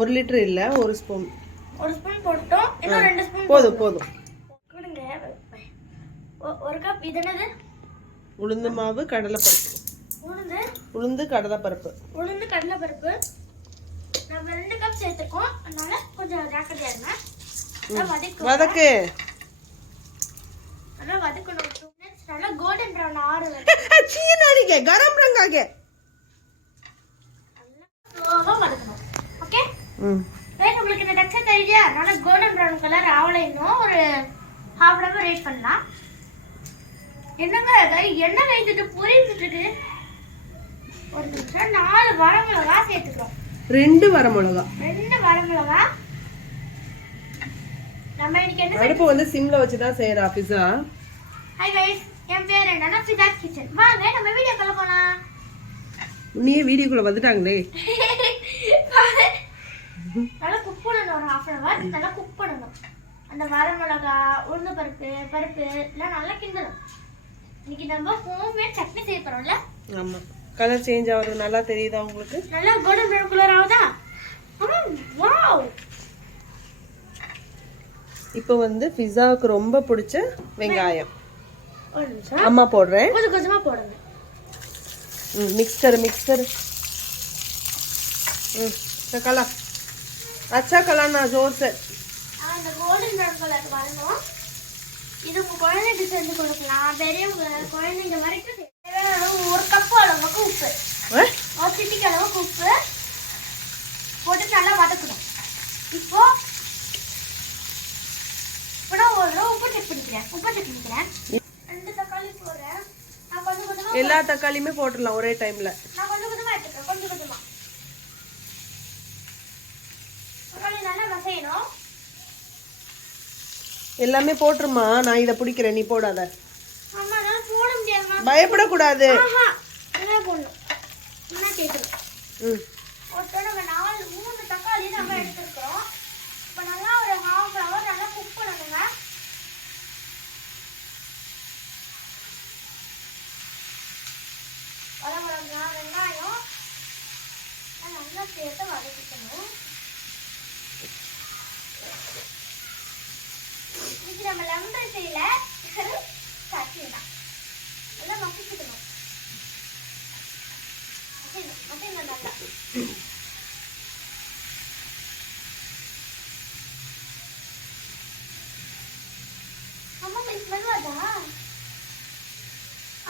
1 litre இல்ல, 1 spoon. 1 spoon போட்டோம். இன்னும் 2 ஸ்பூன் போதும் போதும். கொடுங்க. 1 கப் இது என்னது? உளுந்து மாவு, கடலைப்பருப்பு. உளுந்து கடலைப்பருப்பு. உளுந்து கடலைப்பருப்பு நம்ம 2 கப் சேர்த்துக்கோம். அதனால கொஞ்சம் ஜாக்கிரதையா இருங்க. வதக்கு. நல்லா வதக்கணும். 2 மினிட்ஸ் நல்லா கோல்டன் பிரவுன் ஆறு சீனாடிங்க गरम रंग आ गया. ஸ்லோவா வதக்கணும். ஓகே? ரைட். உங்களுக்கு இந்த டெக்ஸ்சர் தெரியுதா? நல்லா கோல்டன் பிரவுன் கலர் ஆவல இன்னும் ஒரு half an hour வெயிட் பண்ணலாம். என்னங்க எண்ணெய் வைத்துட்டு புரிஞ்சிட்டு இருக்கு. ஒரு நிமிஷம் 4 வரமிளகா சேர்த்துக்கிறோம். 2 வரமிளகா. 2 வரமிளகா. நம்ம இன்னைக்கு என்ன அடுப்பு வந்து சிம்ல வச்சு தான் செய்யறா பிஸா. ஹாய் गाइस, என் பேர் என்னன்னா பிஸா கிச்சன். வாங்க நம்ம வீடியோக்குள்ள போலாம். நீ வீடியோக்குள்ள வந்துட்டாங்களே. நல்லா குக் பண்ணணும். ஒரு half an hour நல்லா குக் பண்ணணும். அந்த வரமிளகா, உளுந்து பருப்பு எல்லாம் நல்லா கிண்டணும். இன்னைக்கு நம்ம ஹோம்மேட் சட்னி செய்ய போறோம்ல. ஆமா. கலர் சேஞ்ச் ஆகுது நல்லா தெரியுதா உங்களுக்கு? நல்லா கோல்டன் பிரவுன் கலர் ஆகுதா? வாவ். இப்போ வந்து பிஸாவுக்கு ரொம்ப பிடிச்ச வெங்காயம். அம்மா போடுறேன். கொஞ்சம் கொஞ்சமா போடுங்க. मिक्सर कला अच्छा कलाना जोर से. அந்த கோல்டன் பிரவுன் கலர் வரணும். இது உங்க குழந்தைக்கு செஞ்சு கொடுக்கலாம். பெரியவங்க குழந்தைங்க வரைக்கும் தேவையான 1 கப் அளவுக்கு உப்பு, 1 சிட்டிகை அளவுக்கு உப்பு போட்டு நல்லா வதக்கணும். இப்போ ஒரு உப்பு செக் பண்ணிக்கிறேன். 2 தக்காளி போடுறேன். நான் கொஞ்சம் கொஞ்சமா எல்லா தக்காளியுமே போட்டுடலாம் ஒரே டைம்ல. நான் கொஞ்சம் கொஞ்சமா எடுத்துக்கிறேன். கொஞ்சம் கொஞ்சமா தக்காளி நல்லா மசையணும். எல்லாமே போட்டுருமா. நான் இத பிடிக்கிறேன், நீ போடாத. அம்மா நான் போட முடியாதுமா. பயப்பட கூடாது. ஆஹா என்ன போடணும். நான் கேக்குறேன். ஒருத்தர நம்ம 3 தக்காளி நம்ம எடுத்துக்கிறோம். இப்போ நல்லா ஒரு half an hour நல்லா குக் பண்ணணுங்க. வரமிளகா, வெங்காயம் நல்லா சேர்த்து வதக்கிக்கணும். இன்னைக்கு நம்ம லெமன் ரைஸ் செய்யல, சட்னி தான். நல்லா மசிக்கணும். நல்லா அம்மா ஸ்மெல் வருதா?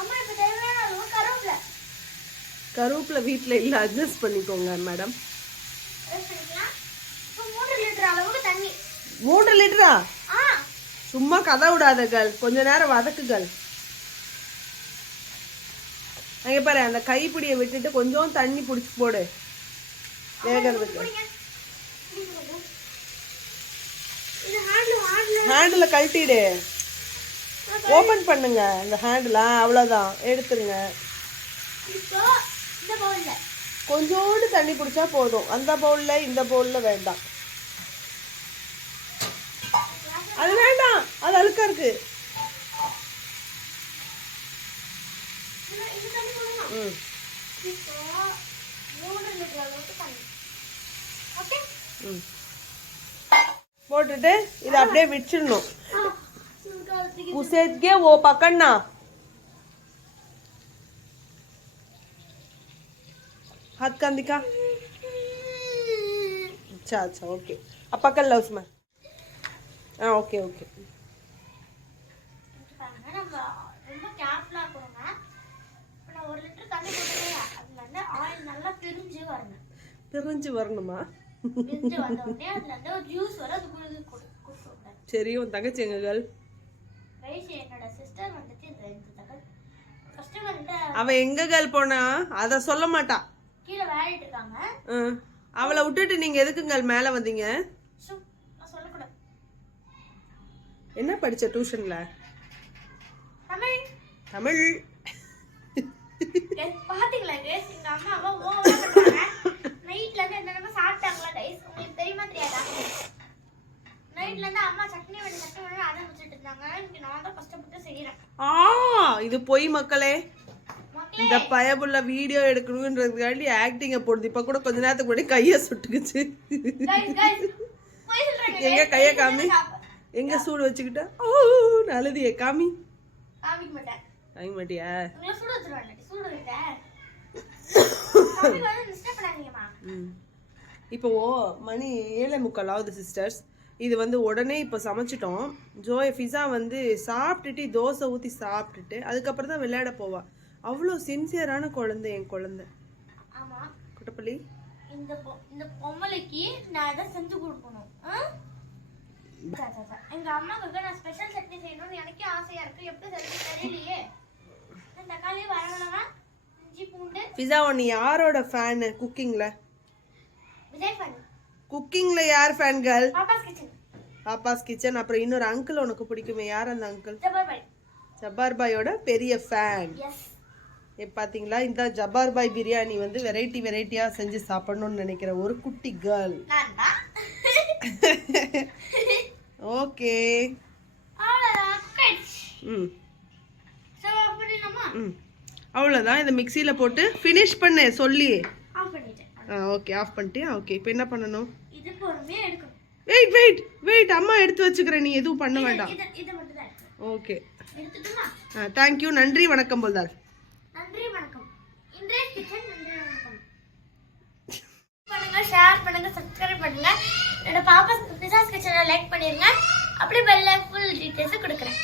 அம்மா இப்ப தேவையான அளவு கருவேப்பிலை வீட்ல இல்ல, அட்ஜஸ்ட் பண்ணிக்கோங்க மேடம். 3 லிட்டர் அளவுக்கு தண்ணி. 3 லிட்டரா? சும்மா கதை விடாதகள், கொஞ்ச நேரம் வதக்குகள். அங்க பாரு, அந்த கைப்பிடியை விட்டுட்டு கொஞ்சம் தண்ணி புடிச்சு போடு வேகிறதுக்கு. ஹேண்டில கழட்டிடு. ஓபன் பண்ணுங்க அந்த ஹேண்டில். அவ்வளவுதான், எடுத்துருங்க. கொஞ்சோண்டு தண்ணி பிடிச்சா போதும். அந்த பவுல்ல இந்த பவுல்ல வேண்டாம். அது வேண்டாம், அது அழுக்கா இருக்கு. போட்டுட்டு இதை அப்படியே விட்டுடணும். उसेद के वो पकड़ना. हाथ का दिखा. अच्छा अच्छा ओके. अब पकड़ लो उसमें. हाँ ओके ओके. பிரிஞ்சு வரணுமா? சரி, உன் தங்கச்சி எங்கள் அவ எங்க கேர்ள் போனா அத சொல்ல மாட்டா. கீழ விளையாடிட்டு இருக்காங்க. அவளை விட்டுட்டு நீங்க எதுக்குங்க மேல வந்தீங்க? சொல்லக்கூடாது. என்ன படிச்ச டியூஷன்ல? தமிழ். தமிழ். பாத்தீங்களா गाइस, எங்க அம்மாவா ஓவரா பண்றாங்க. நைட்ல இருந்து என்னென்ன சாப்பிட்டாங்களா गाइस, உங்களுக்கு தெரியுமா தெரியாதா? நைட்ல இருந்து அம்மா சட்னி பண்ணி அதை வச்சிட்டு இருந்தாங்க. இன்னைக்கு நான் தான் கஷ்டப்பட்டு செய்யறேன். இது பொய் மக்களே. இந்த பயபுள்ள வீடியோ எடுக்கணும்ன்றதுக்காண்டி ஆக்டிங்க போடுது. இப்ப கூட கொஞ்ச நேரத்துக்கு முன்னாடி கைய சுட்டுக்குச்சு. எங்க கைய காமி, எங்க சூடு வச்சுக்கிட்டா நல்லது காமி. காமி மாட்டியா? இப்போ மணி 7:45 ஆகுது சிஸ்டர்ஸ். இது வந்து உடனே இப்போ சமைச்சிட்டோம். ஃபிஸா வந்து சாப்பிட்டுட்டு தோசை ஊற்றி சாப்பிட்டுட்டு அதுக்கப்புறம் தான் விளையாட போவா. அவ்வளோ சின்சியரான குழந்தை என் குழந்தை. குட்டப்பள்ளி இந்த பொம்மலைக்கு நான் அதை செஞ்சு கொடுக்கணும். எங்க அம்மாவுக்கு நான் ஸ்பெஷல் சட்னி செய்யணும்னு எனக்கே ஆசையா இருக்கு. எப்படி செய்யணும் தெரியலையே. தக்காளி வரணும், இஞ்சி பூண்டு. ஃபிஸா நீ யாரோட ஃபேன் குக்கிங்ல? விஜய் ஃபேன். குக்கிங்ல யார் ஃபேன் கேர்ள்? பாப்பாஸ் கிச்சன். பாப்பாஸ் கிச்சன். அப்புறம் இன்னொரு அங்கிள் உனக்கு பிடிக்குமே, யார் அந்த அங்கிள்? ஜப்பார் பாய். ஜப்பார் பாயோட பெரிய ஃபேன். எஸ். பாத்தீங்களா, இந்த ஜப்பார் பாய் பிரியாணி வந்து வெரைட்டியா செஞ்சு சாப்பிடணும்னு நினைக்கிற ஒரு குட்டி கேர்ள். ஓகே. அவ்வளோதான். இதை மிக்சியில் போட்டு ஃபினிஷ் பண்ண சொல்லி. ஓகே, ஆஃப் பண்ணிட்டியா? ஓகே, இப்போ என்ன பண்ணணும்? வெயிட் அம்மா எடுத்து வச்சுக்கிறேன், நீ எதுவும் பண்ண வேண்டாம். Okay, thank you. நன்றி வணக்கம் போல்தால். நன்றி வணக்கம். இன்றைய கிச்சன். நன்றி வணக்கம். பண்ணுங்க, ஷேர் பண்ணுங்க, சப்ஸ்கிரைப் பண்ணுங்க. என்னோட பாப்பா பிசாஸ் கிச்சனை லைக் பண்ணிருங்க. அப்படியே பெல்ல ஃபுல் டீடைல்ஸ் கொடுக்குறேன்.